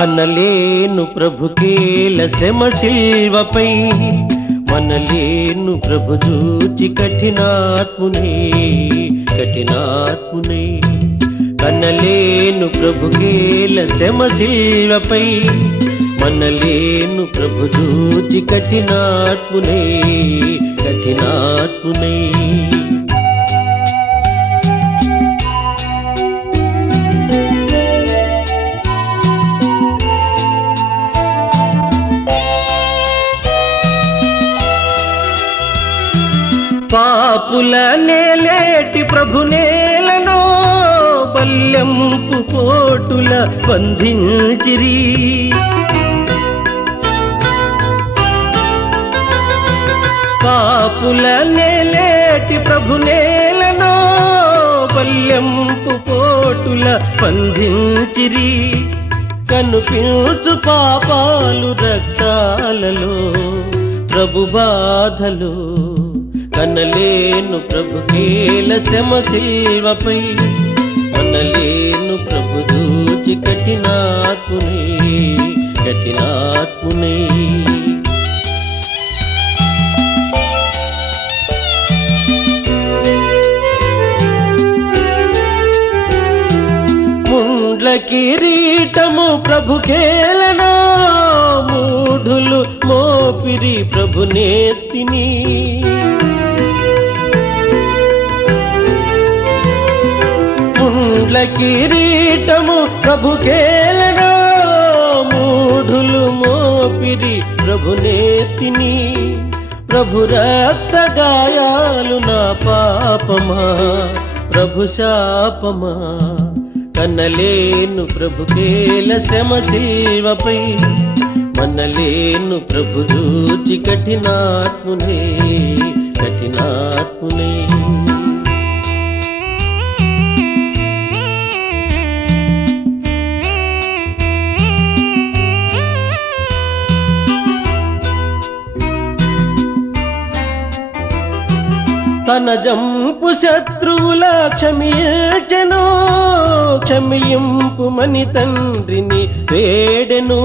కనలేను ప్రభుకేల శ్రమ శిల్వపై, మనలేను ప్రభు చూచి కఠినాత్మునే కఠినాత్మునే. కనలేను ప్రభుకేల శ్రమ శిల్వపై, మనలేను ప్రభు చూచి కఠినాత్మునే కఠినాత్మునే. పాపుల నేలేటి ప్రభు నేలను బల్యంపు పోటుల బంధించిరి. పాపుల నేలేటి ప్రభు నేలను బల్యంపు పోటుల బంధించిరి. కనుపించు పాపాలు రక్తాలలో ప్రభు బాధలు, కనలేను ప్రభుకేల శ్రమ శిల్వపై, మనలేను ప్రభు చూచి కఠినాత్మునే కఠినాత్మునే. ముండ్ల కిరీటము ప్రభుకేలనో, మూఢులు మోపిరి ప్రభు నేత్తిని. ముండ్ల కిరీటము ప్రభుకేలనో, మూఢులు మోపిరి ప్రభు నేత్తిని. ప్రభు రక్త గాయాలు నా పాపమా ప్రభు శాపమా, కనలేను ప్రభుకేల శ్రమ శిల్వపై, మనలేను ప్రభు చూచి కఠినాత్మునే కఠినాత్మునే. తన జంపు శత్రువుల క్షమించెను, క్షమింపు మని తండ్రిని వేడెను.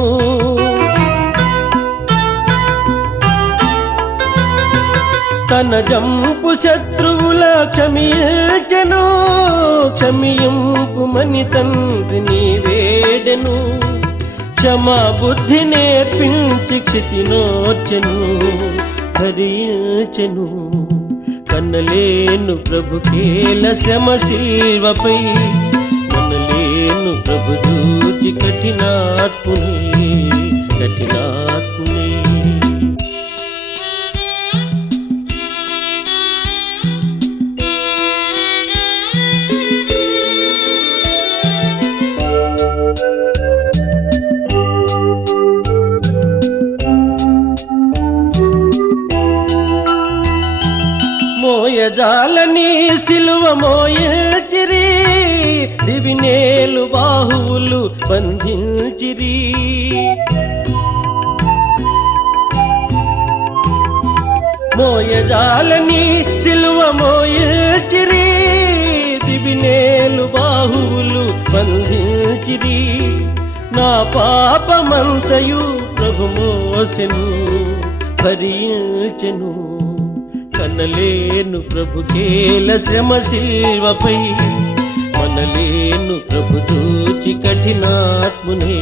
తన జంపు శత్రువుల క్షమించెను, క్షమింపు మని తండ్రిని వేడెను. క్షమా బుద్ధి నేర్పించి క్షితినోర్చెను భరించెను. కనలేను ప్రభుకేల శ్రమ శిల్వపై, మనలేను ప్రభు చూచి కఠినాత్మునే కఠినాత్మునే. మోయజాలని సిలువ మోయచిరి, దివినేలు బాహువులు బంధించిరి. మోయజాలని సిలువ మోయచిరి, దివినేలు బాహువులు బంధించిరి. నా పాపమంతయు ప్రభు మోసెను భరించెను. కనలేను ప్రభుకేల శ్రమ శిల్వపై, మనలేను ప్రభు చూచి కఠినాత్మునే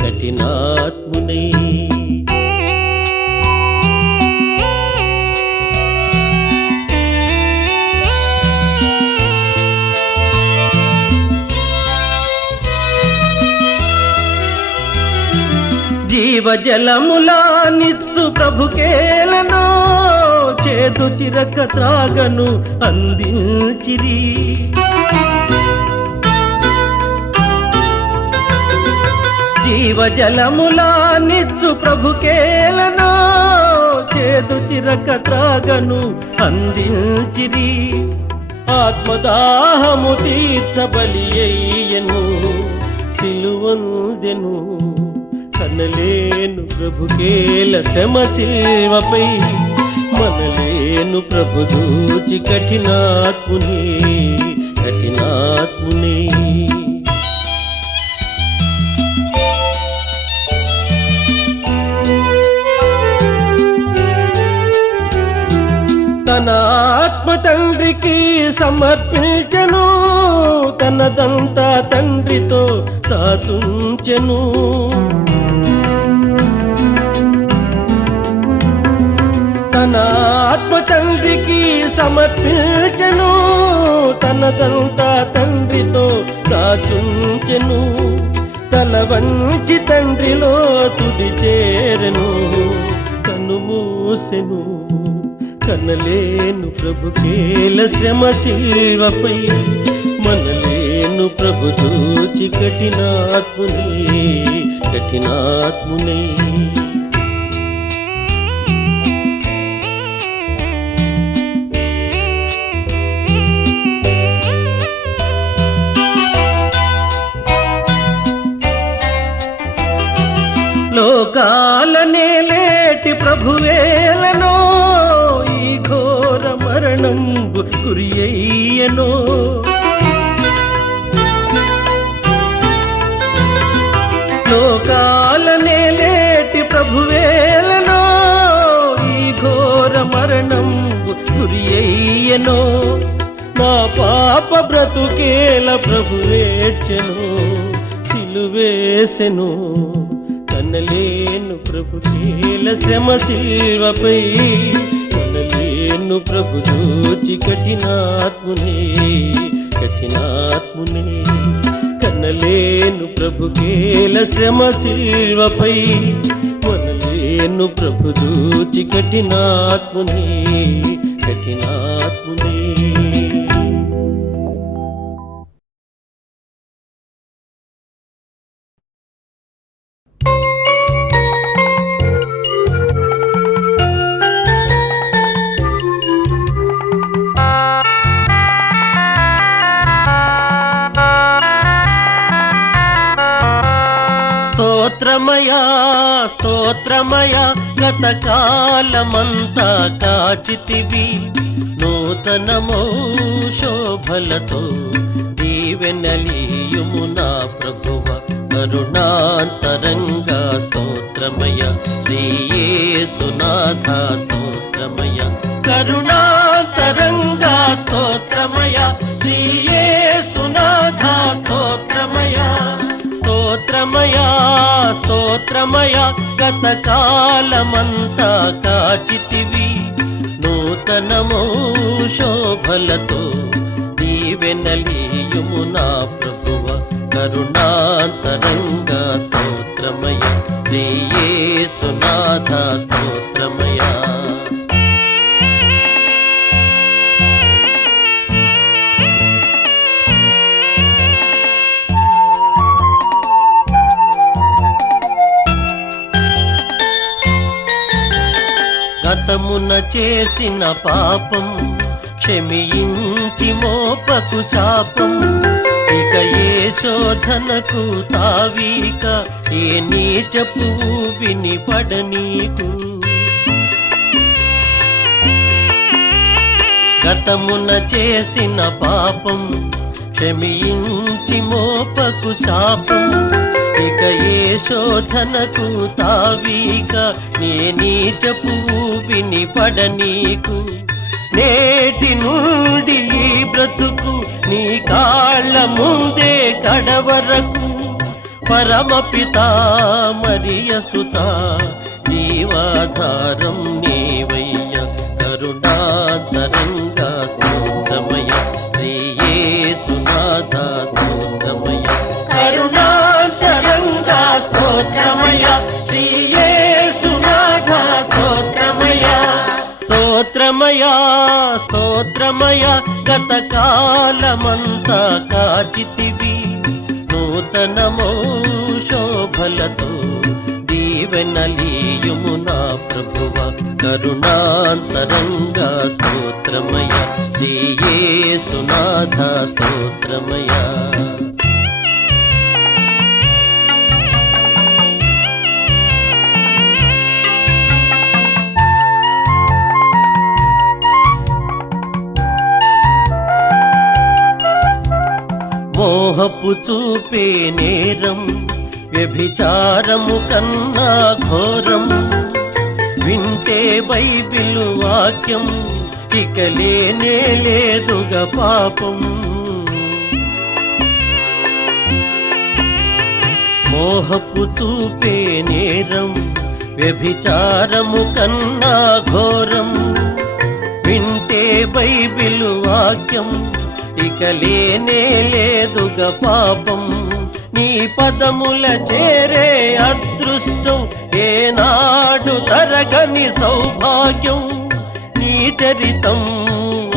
కఠినాత్మునే. జీవజలములా నిత్సు ప్రభుకేలనో, చేదు చిరక త్రాగను అందించిరి. జీవజలములా నిత్సు ప్రభుకేలనో, చేదు చిరక త్రాగను అందించిరి. ఆత్మదాహము తీర్చబలి అయ్యను సిలువందెను. కనలేను ప్రభుకేల శ్రమ శిల్వపై, మనలేను ప్రభు చూచి కఠినాత్మునే కఠినాత్మునే. సమర్పించెను, తనదంతా తండ్రితో సాచుంచెను. తన ఆత్మ తండ్రికి సమర్పించెను, తనదంతా తండ్రితో సాచుంచెను. తల వంచి తండ్రిలో తుది చేరెను, కనుమూసెను. కనలేను ప్రభుకేల శ్రమ శిల్వపై, మనలేను ప్రభు చూచి కఠినాత్మునై. లోకాలనే లేటి ప్రభువేలనో, ఈ ఘోర మరణంబు గురి అయ్యెనో. లోకాలనే లేటి ప్రభువేలనో, ఈ ఘోర మరణంబు గురి అయ్యెనో. నా పాప బ్రతుకేల ప్రభువేడ్చెను, సిలువేసెను. కనలేను ప్రభుకేల శ్రమ శిల్వపై, కనలేను ప్రభు చూచి కఠినాత్మునే. కనలేను ప్రభుకేల శ్రమ శిల్వపై, మనలేను ప్రభు చూచి కఠినాత్మునే. స్తోత్రమయా స్తోత్రమయా, గతకాలమంతా కాచితివి, నూతనమో శోభలతో దీవెనలీయుము నా ప్రభువ. కరుణాంతరంగా స్తోత్రమయ, శ్రీయేసునాథ స్తోత్రమయ. కరుణాంతరంగా స్తోత్రమయ, శ్రీయేసునాథ స్తోత్రమయ. స్తోత్రమయ గతకాలమంతా కాచితివి, నూతనమో శోభలతో దీవెనలీయుము నా ప్రభువ. కరుణాంతరంగా స్తోత్రమయ, శ్రీయేసునాథ స్తోత్రమయ. గతమున చేసిన పాపం క్షమించి మోపకు శాపం, ఇక ఏ శోధనకు తావీక, ఏ నీచపు ఊబిని పడనీకు. గతమున చేసిన పాపం క్షమించి మోపకు శాపం, ఇక ఏ శోధనకు తావీక, నే నీచపు ఊబిని పడనీకు. నేటి నుండి ఈ బ్రతుకు నీ కాళ్ళ ముందే కడవరకు, పరమపితా మరియసుత జీవాధారం నీవయ్య. కరుణాంతరంగా స్తోత్రమయ, శ్రీయేసునాథ స్తోత్రమయ. కరుణాంతరంగా స్తోత్రమయ, శ్రీయేసునాథ స్తోత్రమయ. స్తోత్రమయ గతకాలమంతా కాచితివి, నూతనమో శోభలతో దీవెనలీయుము నా ప్రభువ. కరుణాంతరంగా స్తోత్రమయ, శ్రీయేసునాథ స్తోత్రమయ. మోహపు చూపే నేరం వ్యభిచారము కన్నా ఘోరం, వింటే బైబిలు వాక్యం ఇక లేనే లేదుగా పాపం. మోహపు చూపే నేరం వ్యభిచారము కన్నా ఘోరం. వింటే బైబిలు వాక్యం ఇక లేనే లేదుగా పాపం. నీ పదముల చేరే అదృష్టం ఏనాడు తరగని సౌభాగ్యం. నీ చరితం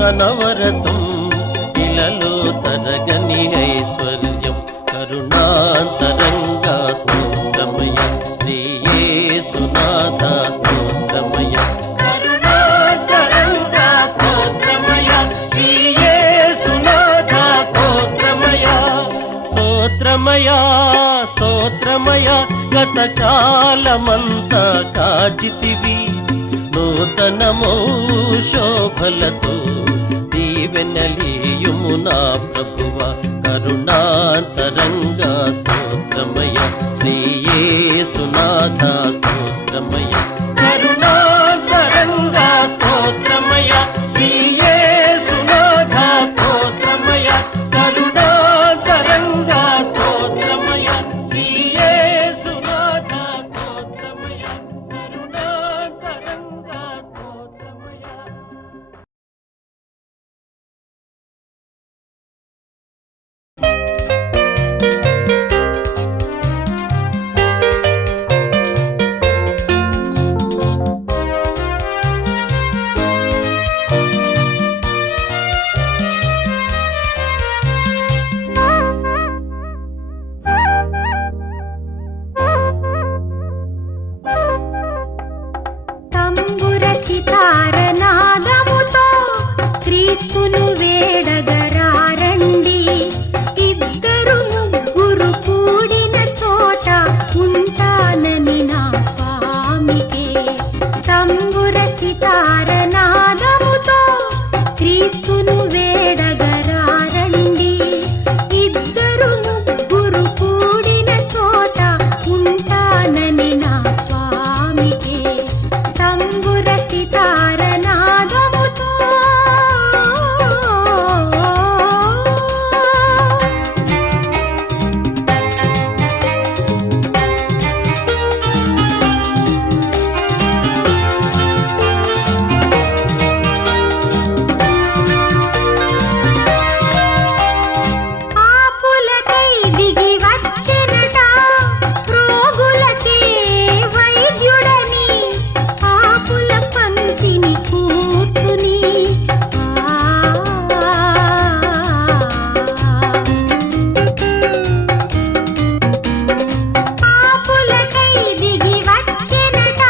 అనవరతం ఇలలో తరగని ఐశ్వర్యం. కరుణాంతరంగా స్తోత్రమయ శ్రీ యేసునాథ స్తోత్రమయ. కరుణాంతరంగా స్తోత్రమయ శ్రీ యేసునాథ స్తోత్రమయ. స్తోత్రమయ స్తోత్రమయ గతకాలమంతా కాచితివి నూతనమో శోభలతో దీవెనలీయుము నా ప్రభువ. కరుణాంతరంగా స్తోత్రమయ శ్రీ యేసునాథ స్తోత్రమయ. కరుణాంతరంగా స్తోత్రమయ శ్రీ యేసునాథ స్తోత్రమయ. కరుణాంతరంగా స్తోత్రమయ శ్రీ యేసునాథ స్తోత్రమయ. కరుణాంతరంగా స్తోత్రమయ. తంబుర సితార నాదముతో క్రీస్తును వేడగరారండి. ఇద్దరు ముగ్గురు కూడిన చోట ఉంటానని నా స్వామికే. తంబుర సితార నాదముతో క్రీస్తును వేడగరారండి. ఇద్దరు ముగ్గురు కూడిన చోట ఉంటానని నా స్వామికే. తంబుర సితార నాదముతో ఆపులకై దిగి వచ్చెనట రోగులకే వైద్యుడని. ఆపుల పంక్తిని కూర్చుని ఆపులకై దిగి వచ్చెనట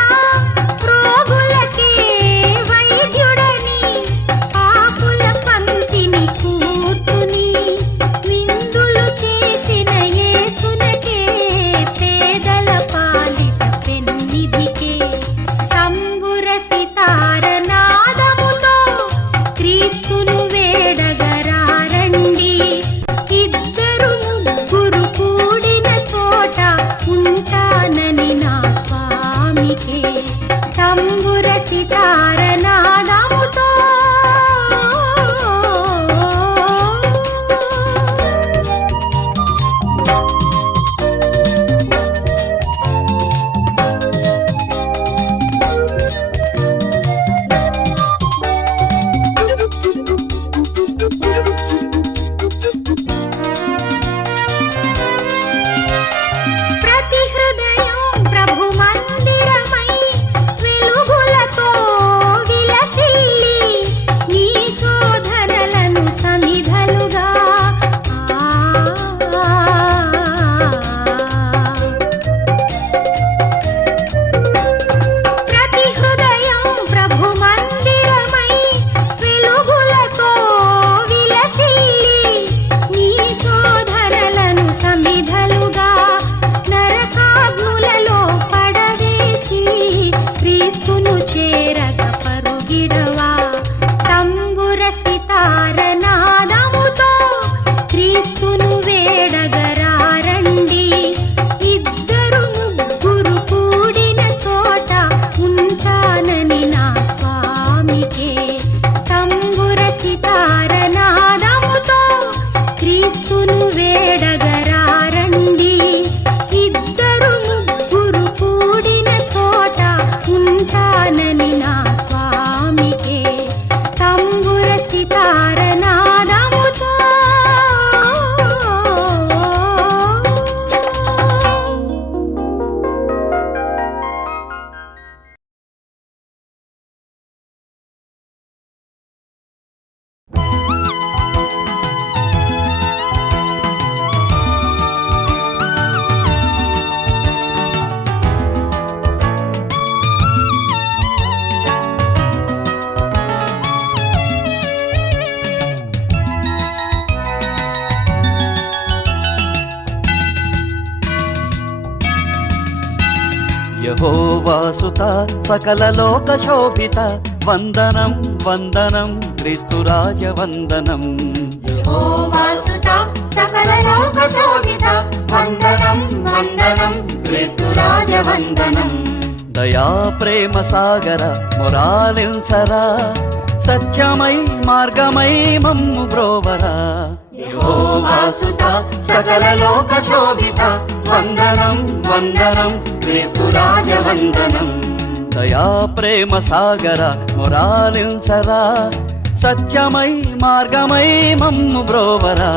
రోగులకే వైద్యుడని. ఆపుల పంక్తిని కూర్చుని విందులు చేసిన యేసునకే పేదల పాలిట పెన్నిధికే. తంబుర సితార నాదముతో క్రీస్తును వేడగరారండి. ఇద్దరు ముగ్గురు కూడిన చోట ఉంటానని నా స్వామికే. తంబుర సితార నాదముతో ప్రతి హృదయం ప్రభు మందిరమై వెలుగులతో విలసిల్లి నీ శోధనలను సమిధలుగా ప్రతి హృదయం ప్రభు మందిరమై వెలుగులతో విలసిల్లి నీ శోధనలను సమిధలుగా నరకాగ్నులలో పడవేసి క్రీస్తును చేరగ పరుగిడవా. తంబుర సితార నాదముతో క్రీస్తును వేడగరారండి. ఇద్దరు ముగ్గురు కూడిన చోట ఉంటానని నా స్వామికే. యెహోవాసుత సకల లోక శోభిత వందనం వందనం క్రీస్తురాజ వందనం. యెహోవాసుత సకల లోక శోభిత వందనం వందనం క్రీస్తురాజ వందనం. దయా ప్రేమ సాగర మొరాలించరా సత్యమై మార్గమై మమ్ము బ్రోవరా. యెహోవాసుత సకల లోక శోభిత వందనం వందనం క్రీస్తురాజ వందనం. దయా ప్రేమ సాగర మొరాలించరా సత్యమై మార్గమై మమ్ము బ్రోవరా.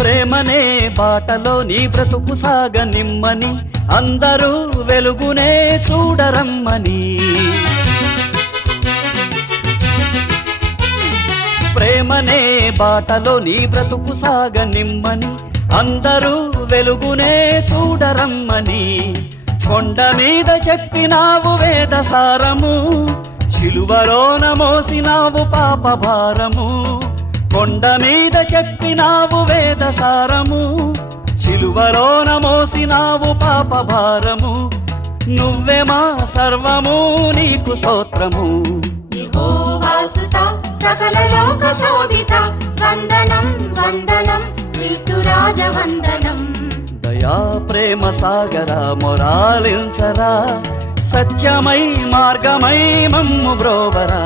ప్రేమనే బాటలో నీ బ్రతుకు సాగనిమ్మని అందరూ వెలుగునే చూడరమ్మని. ప్రేమనే బాటలో నీ బ్రతుకు సాగనిమ్మని అందరూ వెలుగునే చూడరమ్మని. కొండ మీద చెప్పినావు వేద సారము శిలువలోన మోసినావు పాప భారము. కొండ మీద చెప్పినావు వేద సారము శిలువలోన మోసినావు పాప భారము. నువ్వే మా సర్వము నీకు స్తోత్రము. యెహోవాసుత సకల లోక శోభిత వందనం వందనం క్రీస్తురాజ వందనం. దయా ప్రేమ సాగర మొరాలించరా సత్యమై మార్గమై మమ్ము బ్రోవరా.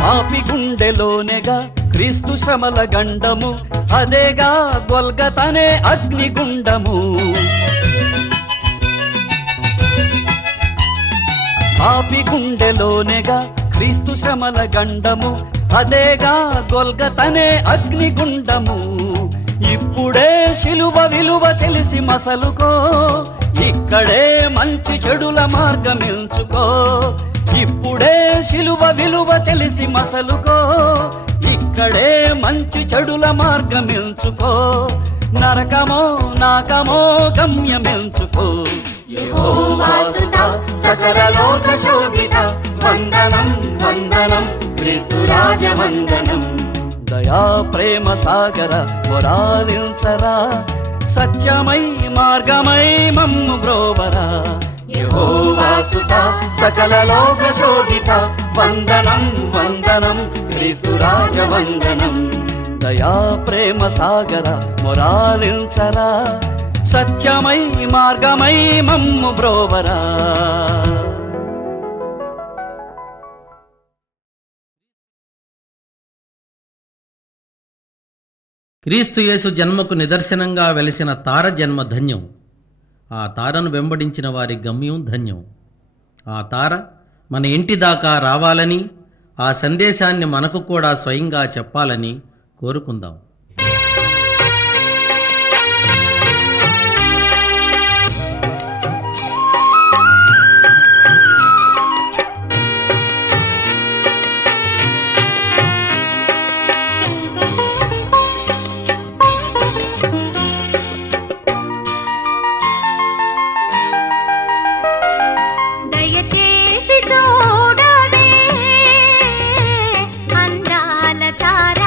పాపి గుండెలోనేగా క్రీస్తు శ్రమల గండము అదేగా గొల్గతనే అగ్నిగుండము. పాపి గుండెలోనేగా క్రీస్తు శ్రమల గండము అదేగా గొల్గతనే అగ్నిగుండము. ఇప్పుడే శిలువ విలువ తెలిసి మసలుకో ఇక్కడే మంచి చెడుల మార్గమించుకో. ఇప్పుడే శిలువ విలువ తెలిసి మసలుకో ఇక్కడే మంచి చెడుల మార్గమించుకో. నరకమో నాకమో గమ్యమించుకో. యెహోవాసుత సకల లోక శోభిత వందనం వందనం క్రీస్తురాజ వందనం. దయా ప్రేమ సాగర మొరాలించరా సత్యమై మార్గమై మమ్ము బ్రోవరా. యెహోవాసుత సకల లోక శోభిత వందనం వందనం క్రీస్తురాజ వందనం. దయా ప్రేమ సాగర మొరాలించరా సత్యమై మార్గమై మమ్ము బ్రోవరా. క్రీస్తు యేసు జన్మకు నిదర్శనంగా వెలిసిన తార జన్మ ధన్యం. ఆ తారను వెంబడించిన వారి గమ్యం ధన్యం. ఆ తార మన ఇంటి దాకా రావాలని ఆ సందేశాన్ని మనకు కూడా స్వయంగా చెప్పాలని కోరుకుందాం. దయచేసి చూడవే అందాల తార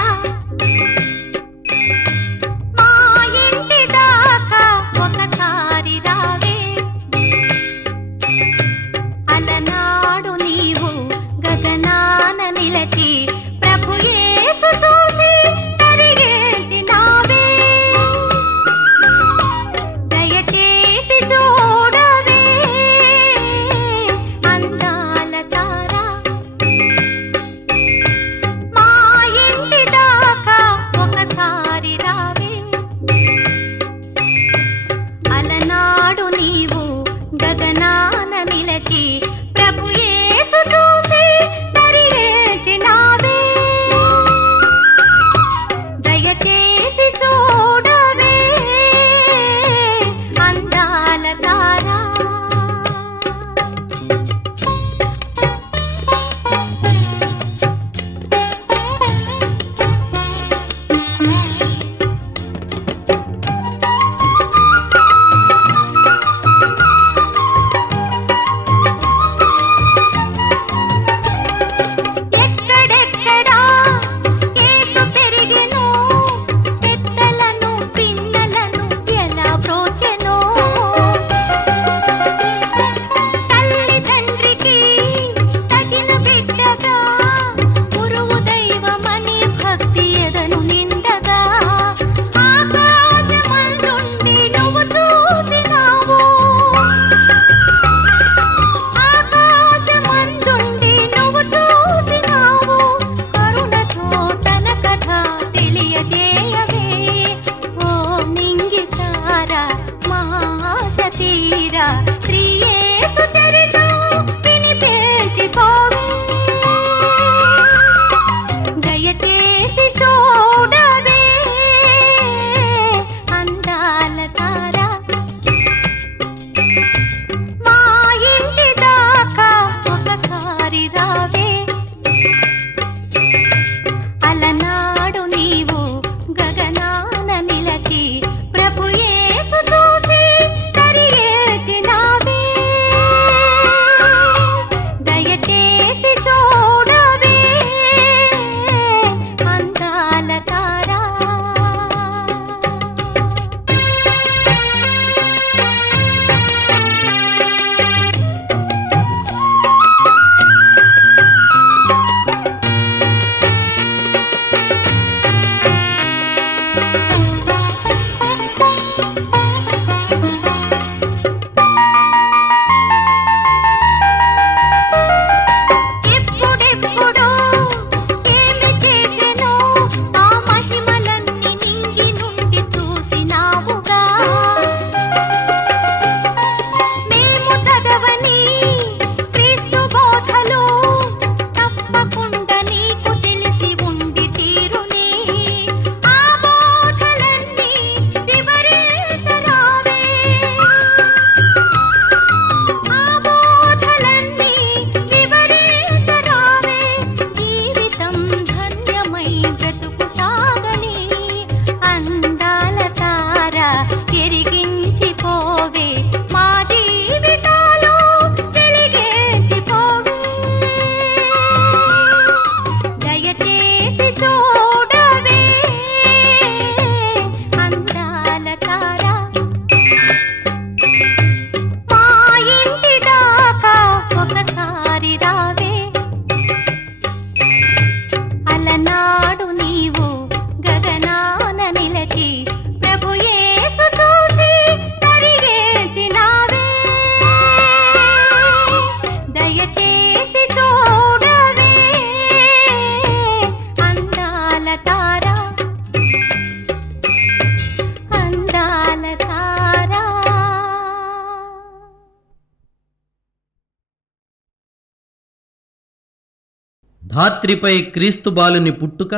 ఎప్పుడెప్పుడు ఏమి చేసెనో ఆ మహిమలన్నీ నింగి నుండి చూసినావుగా. మేము చదవని క్రీస్తు బోధలు తప్పకుండా నీకు తెలిసి ఉండి తీరునే. ఆ బోధలన్నీ వివరించరావే, ఆ బోధలన్నీ వివరించరావే. జీవితం ధన్యమై బ్రతుకు సాగని అందాల తార ఎరిగించిపోవే, మా జీవితాలు వెలిగించిపోవే. దయచేసి చూడవే అందాల తార, మా ఇంటి దాకా ఒకసారి రావే. అలనాడు నీవు గగనాన నిలచి ప్రభు యేసు చూసి తరిగేసినావే. దయచేసి చూడవే అందాల తార, అందాల తార. ధాత్రిపై క్రీస్తు బాలుని పుట్టుక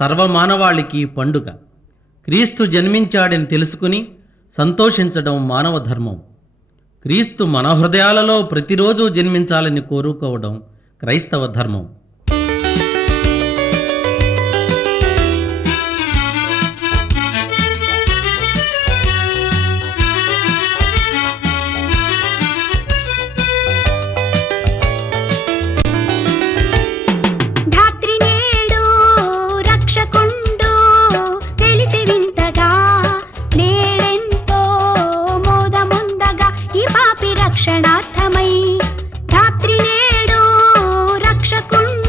సర్వమానవాళికి పండుగ. క్రీస్తు జన్మించాడని తెలుసుకుని సంతోషించడం మానవ ధర్మం. క్రీస్తు మన హృదయాలలో ప్రతిరోజు జన్మించాలని కోరుకోవడం క్రైస్తవ ధర్మం. ధాత్రి నేడు రక్షకుండు తెలిసి వింతగా, నేడెంతో మోదముందగా ఈ పాపి రక్షణార్థమై. ధాత్రి నేడు రక్షకుండు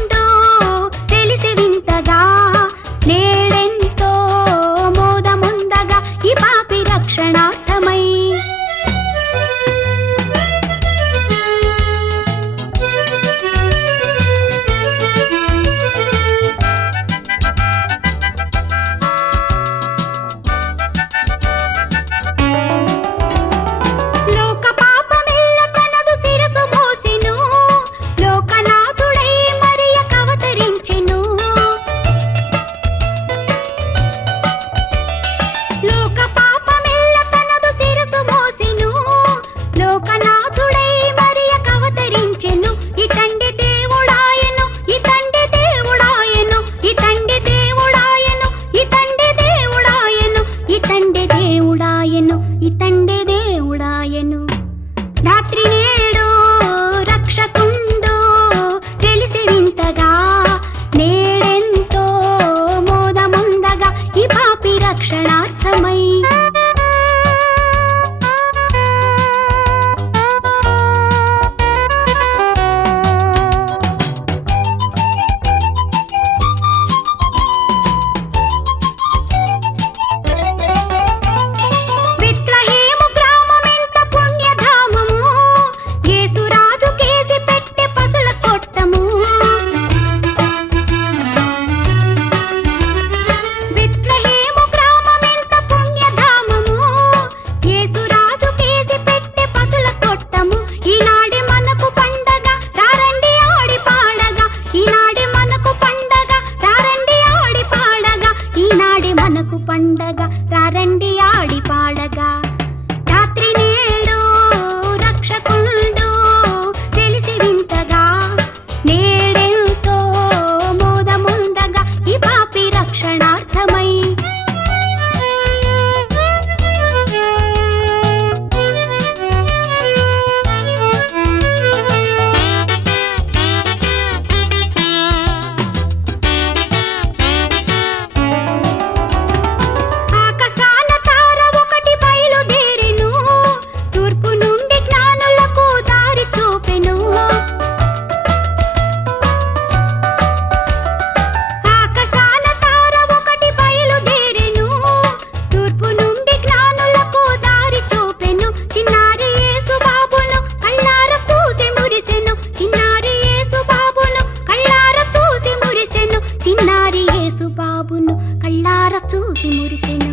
తార చూసి మురిసెను.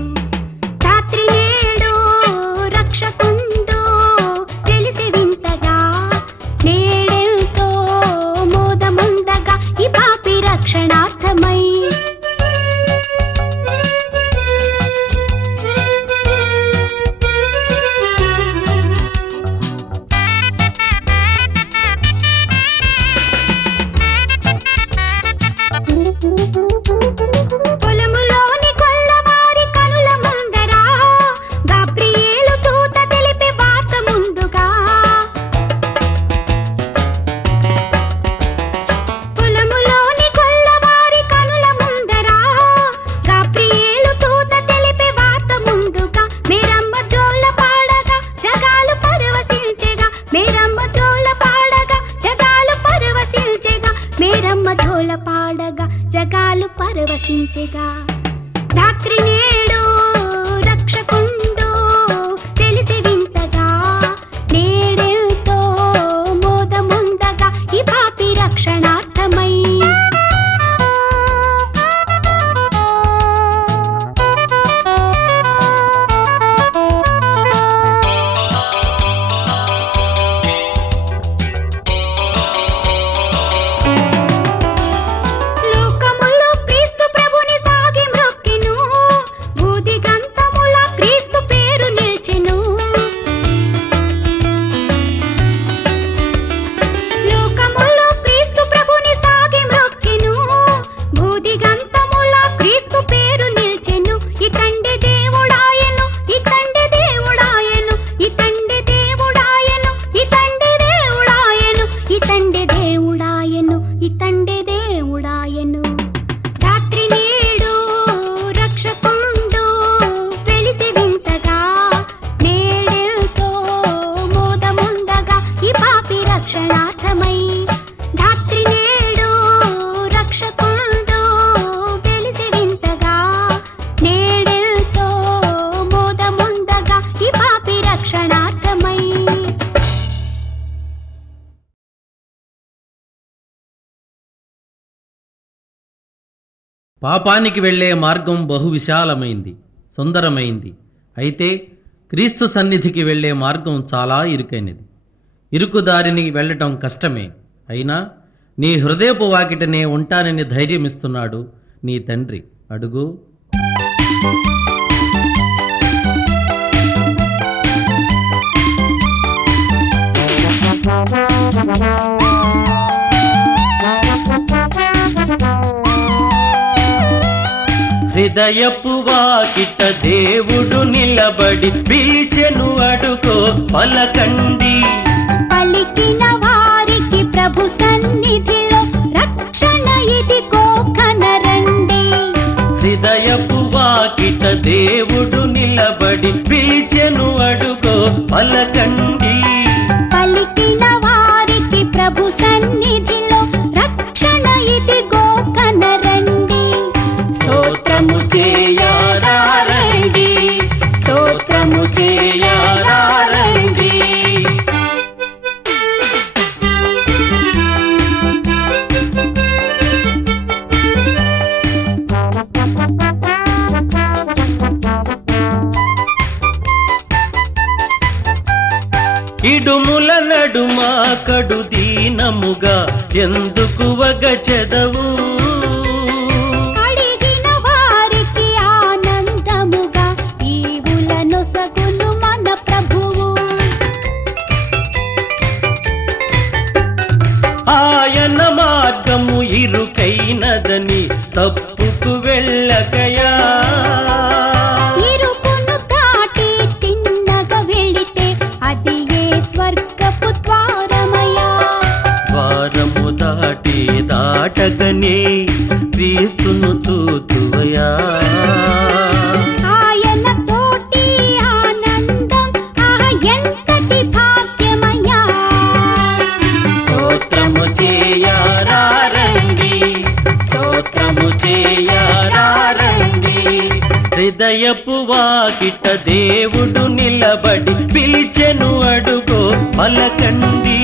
రాత్రి నేడు రక్షకుండు తెలిసి వింతగా, నేడెంతో మోదముందగా ఈ పాపి రక్షణార్థమై. పొలములోని కొల్లవారి కనుల ముందర గాబ్రియేలు దూత తెలిపే వార్త ముందుగా. పొలములోని కొల్లవారి కనుల ముందర గాబ్రియేలు దూత తెలిపే వార్త ముందుగా. మేరమ్మ జోల పాడగా జగాలు పరవశించెగా, మేరమ్మ జోల పాడగా జగాలు పరవశించెగా, మేరమ్మ జోల పాడగా జగాలు పరవశించెగా. రాత్రి నేడు రక్షకుండు తెలిసి వింతగా, నేడెంతో మోదముందగా ఈ పాపి రక్షణార్థమై. లోకములో క్రీస్తు ప్రభుని సాగి మ్రొక్కెను, బూదిగంతముల క్రీస్తు పేరు నిల్చెను. లోకములో క్రీస్తు ప్రభుని సాగి మ్రొక్కెను, బూదిగంతముల క్రీస్తు పేరు నిల్చెను. ఇతండి దేవుడాయను, ఇతండి దేవుడాయను, ఇతండి దేవుడాయను, ఇతండి దేవుడాయను, ఇతండి దేవుడాయను, ఇతండి దేవుడాయను. రాత్రి నేడు రక్షకుండు తెలిసి వింతగా, నేడెంతో మోదముందగా ఈ పాపి రక్షణార్థమై. రాత్రి నేడు రక్షకుండు తెలిసి వింతగా, నేడెంతో మోదముందగా ఈ పాపి రక్షణార్థమై. పాపానికి వెళ్ళే మార్గం బహు విశాలమైంది, సుందరమైంది. అయితే క్రీస్తు సన్నిధికి వెళ్ళే మార్గం చాలా ఇరుకైనది. ఇరుకు దారిని వెళ్ళటం కష్టమే. అయినా నీ హృదయపు వాకిటనే ఉంటానని ధైర్యమిస్తున్నాడు నీ తండ్రి. అడుగు. హృదయపు వాకిట దేవుడు నిలబడి పిలిచెను, అడుగో పలకండి. పలికిన వారికి ప్రభు సన్నిధిలో రక్షణ ఇదిగో కనరండి. హృదయపు వాకిట దేవుడు నిలబడి పిలిచెను, అడుగో పలకండి. పలికిన వారికి ప్రభు సన్నిధిలో రక్షణ ఇదిగో కనరండి. స్తోత్రము చేయరారండి, స్తోత్రము చేయరారండి. ఇడుముల నడుమ కడు దీనముగా ఎందుకు వగచెదవు? అడిగిన వారికి ఆనందముగా ఈవులనొసగును మన ప్రభువు. ఆయన మార్గము ఇరుకైనదని తప్పుకు వెళ్ళకయా. ఇరుకును దాటి తిన్నగా వెళితే అది ఏ స్వర్గపు ద్వారమయ్యా. ద్వారము దాటి దాటగనే క్రీస్తును చూతువయా. ఆయన తోటి ఆనందం ఎంతటి భాగ్యమయ్యా. స్తోత్రము చేయరారండి, స్తోత్రము చేయరారండి. హృదయపు వాకిట దేవుడు నిలబడి పిలిచెను, అడుగో పలకండి.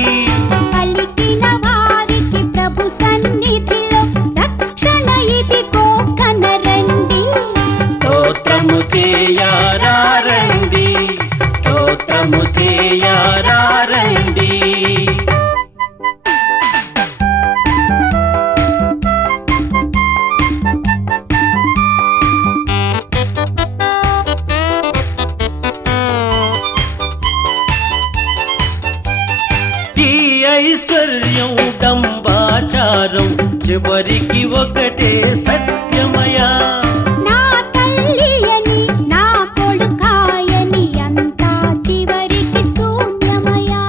పలికిన వారికి ప్రభు సన్నిధిలో రక్షణ ఇదిగో కనరండి. చేయరారండి, స్తోత్రము చేయరారండి. ఈ ఐశ్వర్యం డంబాచారం చివరికి ఒకటే సత్యమయా. నా తల్లి అని నా కొడుకాయని అంతా చివరికి శూన్యమయా.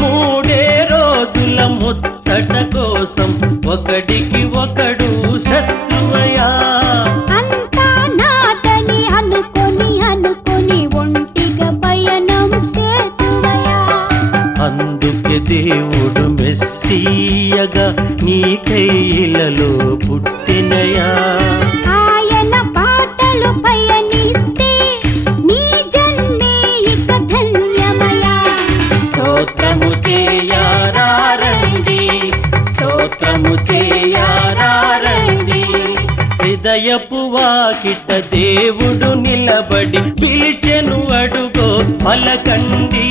మూడే రోజుల ముచ్చట కోసం ఒకడికి ఒకడు శత్రువయా. అంతా నాదని అనుకొని అనుకొని ఒంటిగా పయనం సేతువయా. అందుకే దేవుడు మెస్సీయగా నీ కైలలో పుట్టినయా. ఆయన పాటలు పయనిస్తే నీ జన్మే ఇక ధన్యమయా. స్తోత్రము చేయరారండి, స్తోత్రము చేయరారండి. హృదయపు వాకిట దేవుడు నిలబడి పిలిచెను అడుగో పలకండి.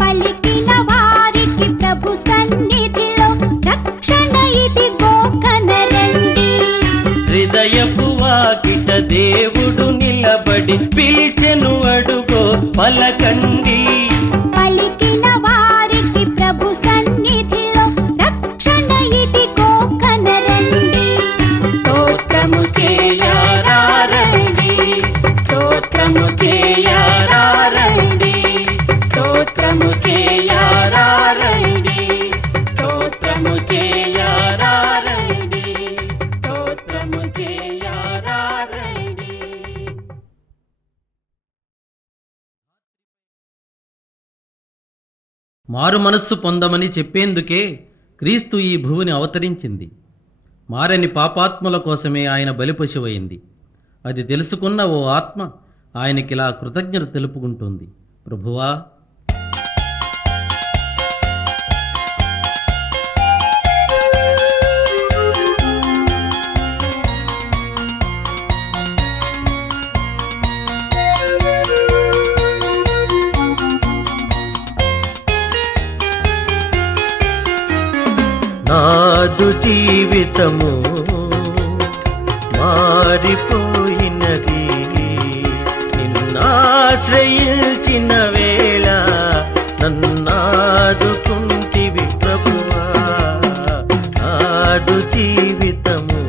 పలికిన వారికి ప్రభు సన్నిధిలో రక్షణ ఇదిగో కనరండి. హృదయపు వాకిట దేవుడు నిలబడి పిలిచెను అడుగో పలకండి. పలికిన వారికి ప్రభు సన్నిధిలో రక్షణ ఇదిగో కనరండి. స్తోత్రము చేయరారండి, స్తోత్రము చేయరారండి, స్తోత్రము చేయరారండి, స్తోత్రము చేయరారండి, స్తోత్రము చేయరారండి. మారు మనస్సు పొందమని చెప్పేందుకే క్రీస్తు ఈ భూమిని అవతరించింది. మారని పాపాత్ముల కోసమే ఆయన బలిపశువైంది. అది తెలుసుకున్న ఓ ఆత్మ ఆయనకిలా కృతజ్ఞత తెలుపుకుంటుంది. ప్రభువా, నాదు జీవితము మారిపోయినది, నిన్నాశ్రయించిన వేళ నన్నాదుకుంటివి ప్రభువా. నాదు జీవితము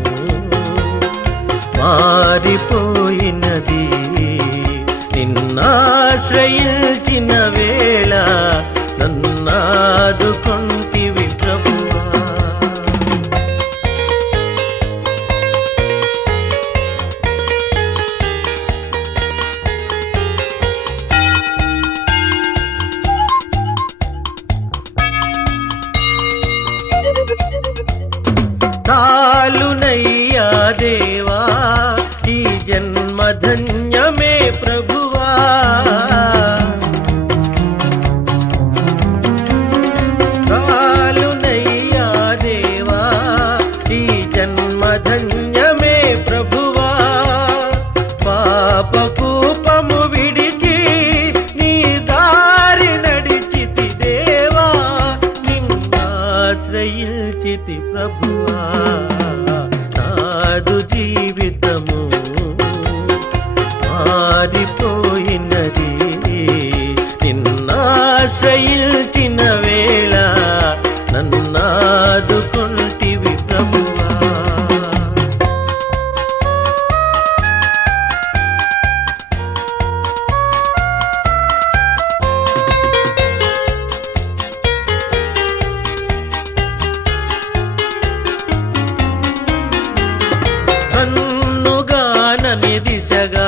మారిపోయినది, నిన్నాశ్రయించిన వేళ నన్నాదుకుంటివి ప్రభువా. చాలునయ్యా దేవా ఈ జన్మధన్యమే ప్రభువా. చాలునయ్యా దేవా ఈ జన్మధన్యమే ప్రభువా. పాపకూపము విడిచి నీ దారి నడిచితి దేవా, నిన్నాశ్రయించితి ప్రభువా. నాదు జీవితము మారిపోయినది, నిన్నాశ్రయించిన వేళ నన్నాదుకుంటివి ప్రభువా. కన్నుగానని దిశగా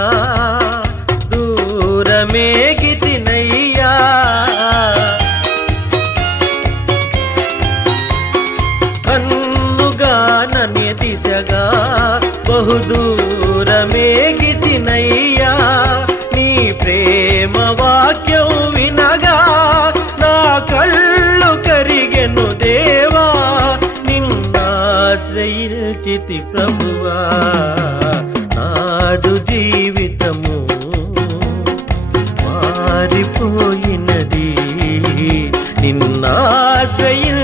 దూరమేగితినయ్యా. కన్నుగానని దిశగా బహుదూరమేగితినయ్యా. నీ ప్రేమ వాక్యం వినగా నా కళ్ళు కరిగెను దేవా, నిన్నాశ్రయి ఆశ్రయించితి ప్రభువా నాదు జీవితము మారిపోయినది నిన్నాశ్రయించిన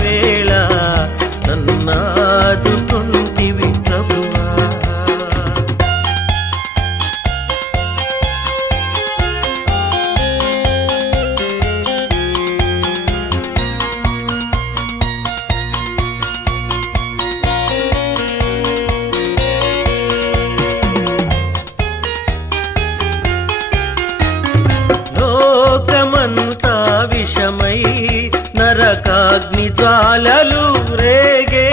వేళ నన్నాదుకుంటివి ప్రభువా. లోకమంతా విషమై నరకాగ్ని జ్వాలలు రేగే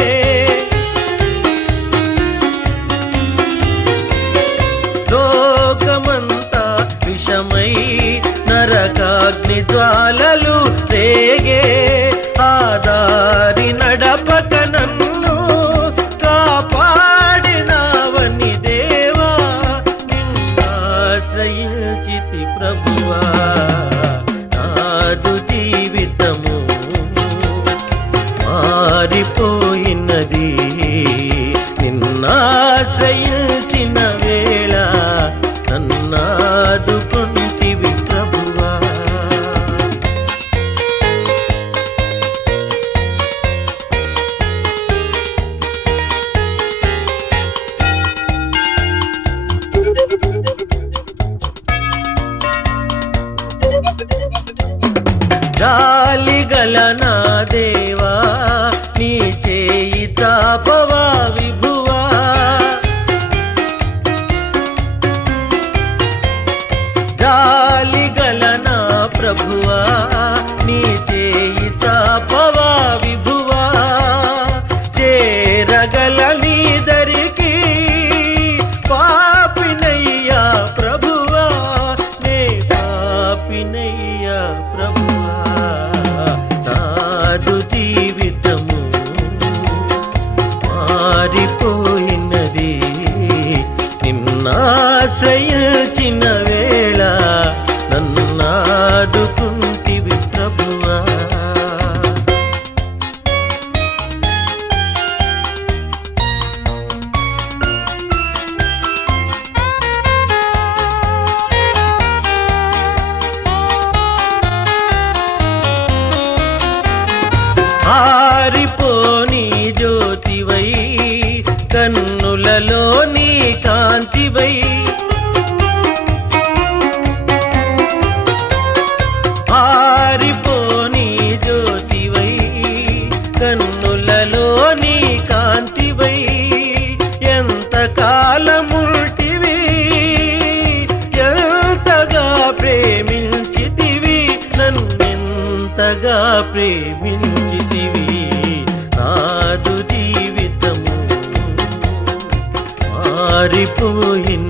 లోకమంతా విషమై నరకాగ్ని జ్వాలలు రేగే ఆదారి నడపక నన్ను కాపాడినావని దేవా నిన్నాశ్రయించితి ప్రభువా నాదు జీవితము మారిపోయినది నిన్నాశ్రయించిన వేళ నన్నాదుకుంటివి ప్రభువా. జాలిగల నా దేవా నీ చేయి తాపవా విభువా జాలిగల నా ప్రభువా నీ చేయి తాపవా విభువా చేరగల నీ దరికి పాపినయ్యా ప్రభువా నే పాపినయ్యా ప్రభువా నాదు జీవితము మారిపోయినది నిన్నాశ్రయించిన వేళ నన్నాదుకుంటివి ప్రభువా. ఆరిపోని జ్యోతివై కన్నులలో నీ కాంతివై ఆరిపోని జ్యోతివై కన్నులలో నీ కాంతివై ఎంత కాలముల్టివి ఎంతగా ప్రేమించితివి నన్నెంతగా ప్రేమించితివి నాదు జీవితము మారిపోయిన